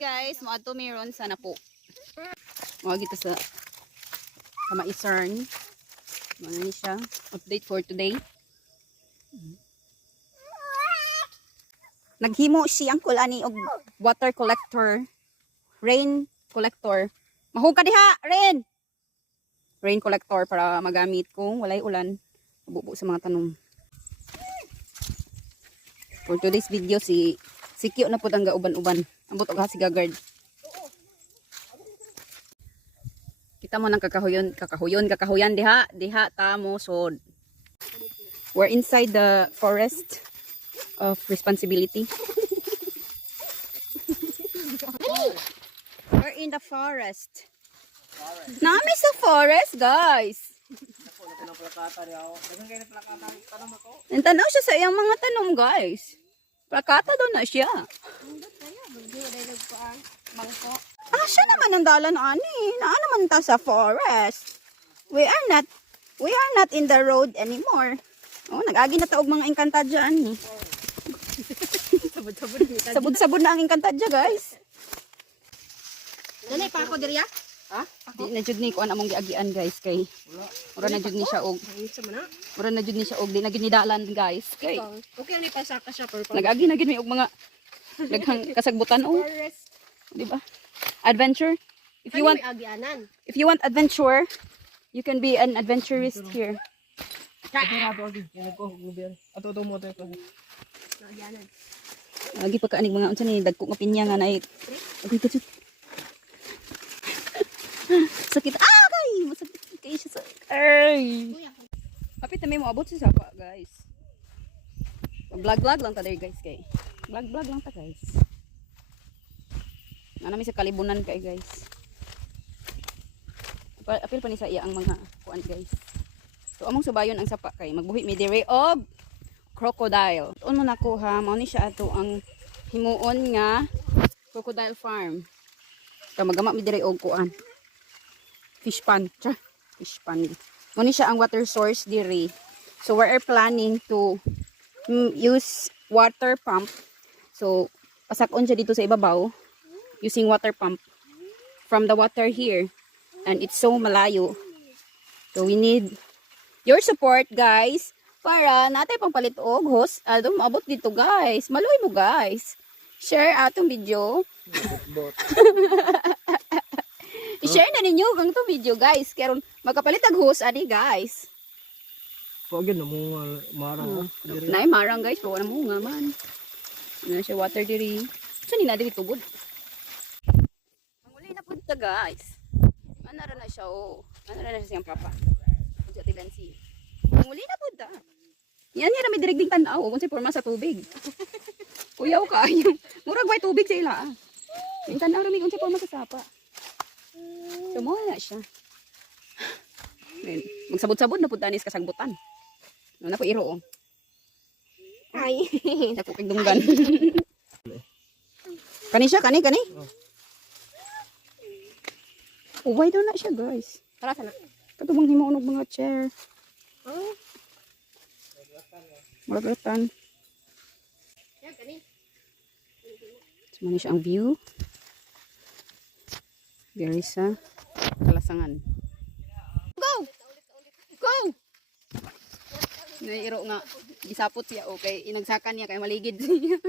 guys, mo ato meron sana po. Mo gito sa Maisern. Ano ni siya? Update for today. Naghimo siyang kulani og water collector, rain collector. Mahugka diha, rain. Rain collector para magamit kung walay ulan, mabubo sa mga tanom. For today's video si Kyo na pud ang gauban-uban. Ambot og si gagard. Kita mo nang kakahuyan diha tamo sod. We're inside the forest of responsibility. We're in the forest. Nami sa forest, guys. Tanaw siya sa iyang mga tanom, guys. Plakata daw na siya. Siya naman ang dalan ani. Naa naman ta sa forest. We are not in the road anymore. Oh, nag-agi na taog mga Encantadia ani. Sabod-sabod na ang Encantadia, guys. Dali pa ako diriya? Ha? Di na jud ni ko among giagian, guys, kay ora na jud ni siya og. Ora na jud ni siya og di na gid ni dalan, guys. Kay okay ni pa sa siya per. nag-agi na gid mi og mga daghang kasagbutan oh. Di ba? Adventure. If you want adventure, you can be an adventurist here. Lagi pa kaanig mga unsa ni dagko nga pinya nga naay. Sakit. Kay masakit kay siya sa. Ay. Kapit na may moabot sa sapa, guys. Vlog lang ta there, guys, kay. Vlog lang ta, guys. Nami sa kalibunan kay, guys. Apil pa ni sa iya ang mga kuan, guys. So among subayon ang sapa kay magbuhi mi dire og crocodile. Tuon mo nako ha, mao ni siya ato ang himuon nga crocodile farm. So magama mi dire og kuan. Fish pond. Fish pond. Mao ni siya ang water source dire. So we are planning to use water pump. So pasakon siya dito sa ibabaw using water pump from the water here. And it's so malayo. So we need your support, guys, para natay pang palit og host. Maabot dito, guys. Maluy mo, guys. Share atong video. I-share na ninyo ang to video, guys. Karon magkapalit og host ani, guys. Pagin na mo marang. Nay marang, guys, pero na mo nga man. Na siya water diri. Sa nina diri tugod. Manguli na pud ta, guys. Manara na siya, oh. Manara na siya siyang papa. Diyan tilansi. Manguli na pud ta. Yan ni rami dirigding tan-aw kung sa forma sa tubig. Kuyaw ka yung murag way tubig sa ila. Yung tan-aw rami kung sa forma sa sapa. So mo na siya. Magsabot-sabot na pud tanis kasagbutan. Na po iro oh. Ay. Sa kupig dunggan. Kani siya, kani. Oh, why daw na siya, guys? Tara sana. Katubang himo og mga chair. Malagatan. Yan kani. Sumani siya ang view. Very sa kalasangan. Go! Nairo nga. Gisapot siya okay. Inagsakan niya kay maligid siya.